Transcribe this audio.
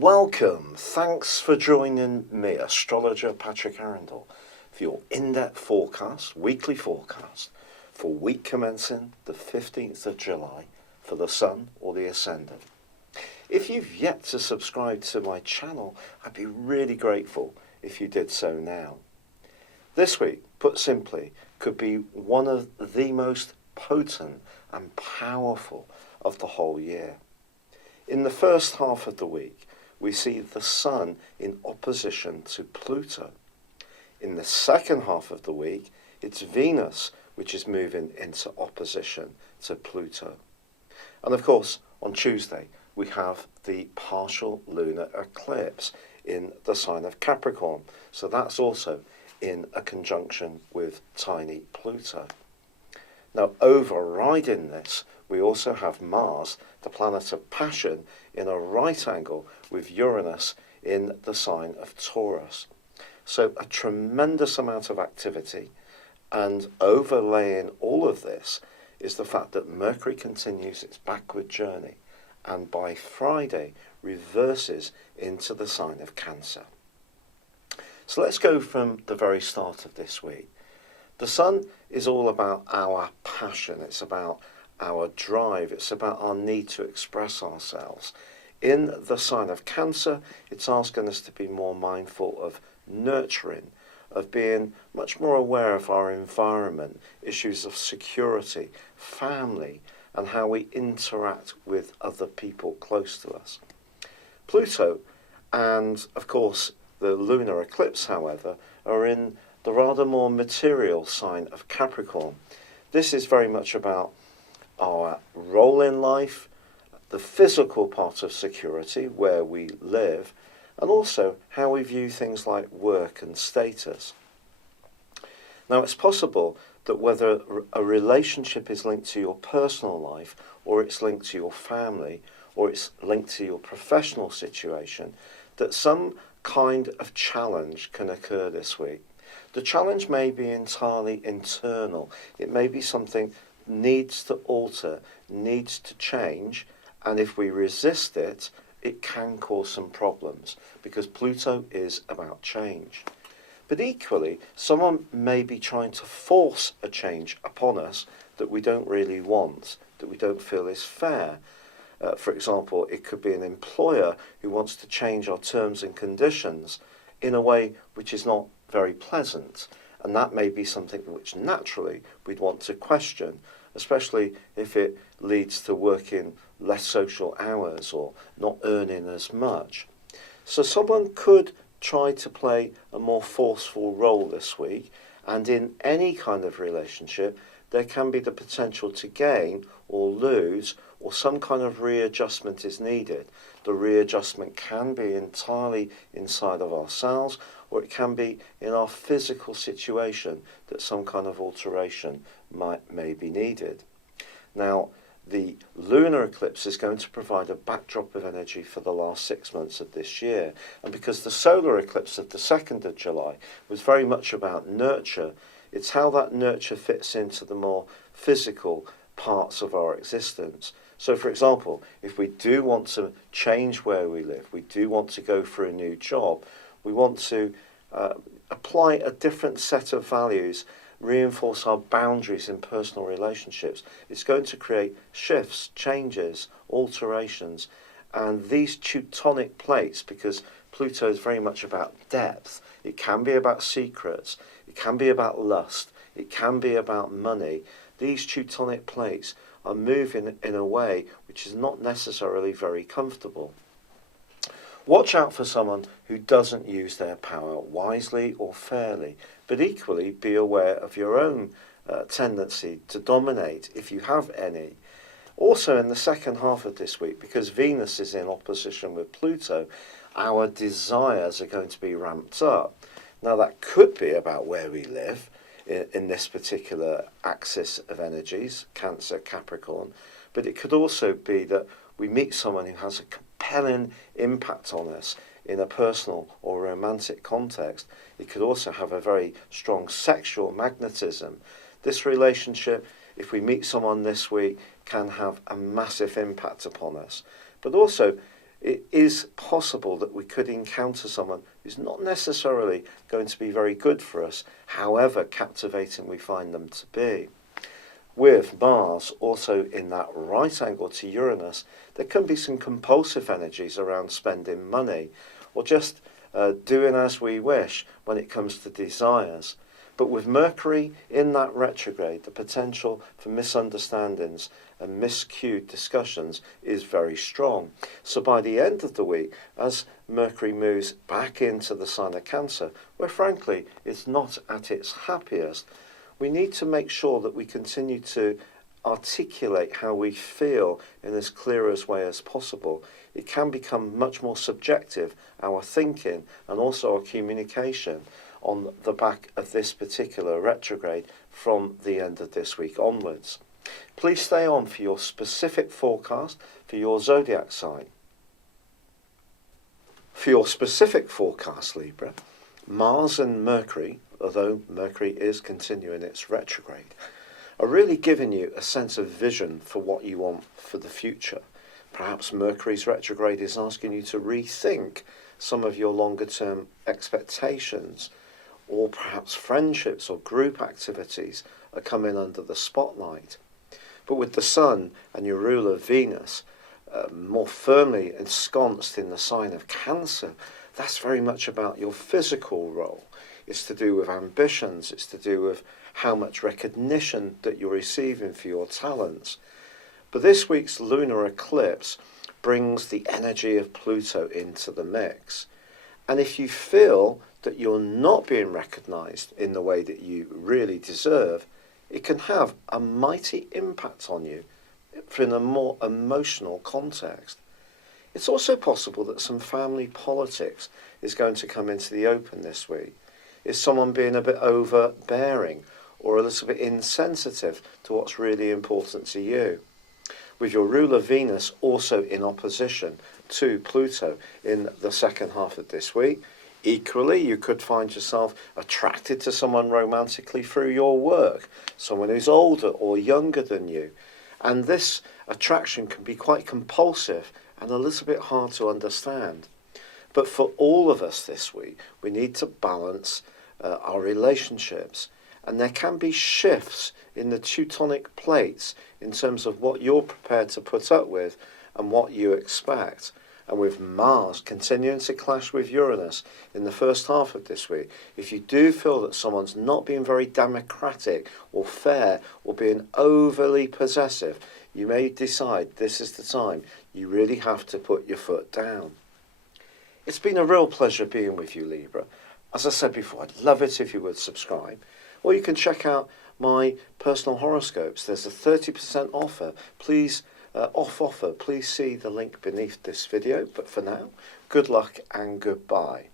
Welcome. Thanks for joining me, astrologer Patrick Arundell, for your in-depth forecast, weekly forecast, for week commencing the 15th of July for the Sun or the Ascendant. If you've yet to subscribe to my channel, I'd be really grateful if you did so now. This week, put simply, could be one of the most potent and powerful of the whole year. In the first half of the week, we see the Sun in opposition to Pluto. In the second half of the week, it's Venus which is moving into opposition to Pluto. And of course, on Tuesday, we have the partial lunar eclipse in the sign of Capricorn. So that's also in a conjunction with tiny Pluto. Now, overriding this, we also have Mars, the planet of passion, in a right angle with Uranus in the sign of Taurus. So a tremendous amount of activity, and overlaying all of this is the fact that Mercury continues its backward journey and by Friday reverses into the sign of Cancer. So let's go from the very start of this week. The Sun is all about our passion, it's about our drive, it's about our need to express ourselves. In the sign of Cancer, it's asking us to be more mindful of nurturing, of being much more aware of our environment, issues of security, family, and how we interact with other people close to us. Pluto and, of course, the lunar eclipse, however, are in the rather more material sign of Capricorn. This is very much about our role in life, the physical part of security, where we live, and also how we view things like work and status. Now, it's possible that whether a relationship is linked to your personal life, or it's linked to your family, or it's linked to your professional situation, that some kind of challenge can occur this week. The challenge may be entirely internal. It may be something needs to alter, needs to change, and if we resist it, it can cause some problems because Pluto is about change. But equally, someone may be trying to force a change upon us that we don't really want, that we don't feel is fair. For example, it could be an employer who wants to change our terms and conditions in a way which is not very pleasant, and that may be something which naturally we'd want to question, especially if it leads to working less social hours or not earning as much. So someone could try to play a more forceful role this week, and in any kind of relationship there can be the potential to gain or lose, or some kind of readjustment is needed. The readjustment can be entirely inside of ourselves, or it can be in our physical situation that some kind of alteration may be needed. Now, the lunar eclipse is going to provide a backdrop of energy for the last 6 months of this year. And because the solar eclipse of the 2nd of July was very much about nurture, it's how that nurture fits into the more physical parts of our existence. So, for example, if we do want to change where we live, we do want to go for a new job, we want to apply a different set of values, reinforce our boundaries in personal relationships, it's going to create shifts, changes, alterations. And these Teutonic plates, because Pluto is very much about depth, it can be about secrets, it can be about lust, it can be about money. These Teutonic plates are moving in a way which is not necessarily very comfortable. Watch out for someone who doesn't use their power wisely or fairly, but equally be aware of your own tendency to dominate, if you have any. Also in the second half of this week, because Venus is in opposition with Pluto, our desires are going to be ramped up. Now that could be about where we live in this particular axis of energies, Cancer, Capricorn, but it could also be that we meet someone who has a compelling impact on us in a personal or romantic context. It could also have a very strong sexual magnetism. This relationship, if we meet someone this week, can have a massive impact upon us. But also, it is possible that we could encounter someone who's not necessarily going to be very good for us, however captivating we find them to be. With Mars also in that right angle to Uranus, there can be some compulsive energies around spending money, or just doing as we wish when it comes to desires. But with Mercury in that retrograde, the potential for misunderstandings and miscued discussions is very strong. So by the end of the week, as Mercury moves back into the sign of Cancer, where frankly it's not at its happiest, we need to make sure that we continue to articulate how we feel in as clear a way as possible. It can become much more subjective, our thinking and also our communication, on the back of this particular retrograde from the end of this week onwards. Please stay on for your specific forecast for your zodiac sign. For your specific forecast, Libra, Mars and Mercury, although Mercury is continuing its retrograde, are really giving you a sense of vision for what you want for the future. Perhaps Mercury's retrograde is asking you to rethink some of your longer term expectations, or perhaps friendships or group activities are coming under the spotlight. But with the Sun and your ruler Venus more firmly ensconced in the sign of Cancer, that's very much about your physical role. It's to do with ambitions, it's to do with how much recognition that you're receiving for your talents. But this week's lunar eclipse brings the energy of Pluto into the mix. And if you feel that you're not being recognised in the way that you really deserve, it can have a mighty impact on you in a more emotional context. It's also possible that some family politics is going to come into the open this week. Is someone being a bit overbearing or a little bit insensitive to what's really important to you? With your ruler Venus also in opposition to Pluto in the second half of this week, equally, you could find yourself attracted to someone romantically through your work, someone who's older or younger than you. And this attraction can be quite compulsive and a little bit hard to understand. But for all of us this week, we need to balance our relationships. And there can be shifts in the Teutonic plates in terms of what you're prepared to put up with and what you expect. And with Mars continuing to clash with Uranus in the first half of this week, if you do feel that someone's not being very democratic or fair or being overly possessive, you may decide this is the time you really have to put your foot down. It's been a real pleasure being with you, Libra. As I said before, I'd love it if you would subscribe. Or you can check out my personal horoscopes. There's a 30% offer. Please Please see the link beneath this video. But for now, good luck and goodbye.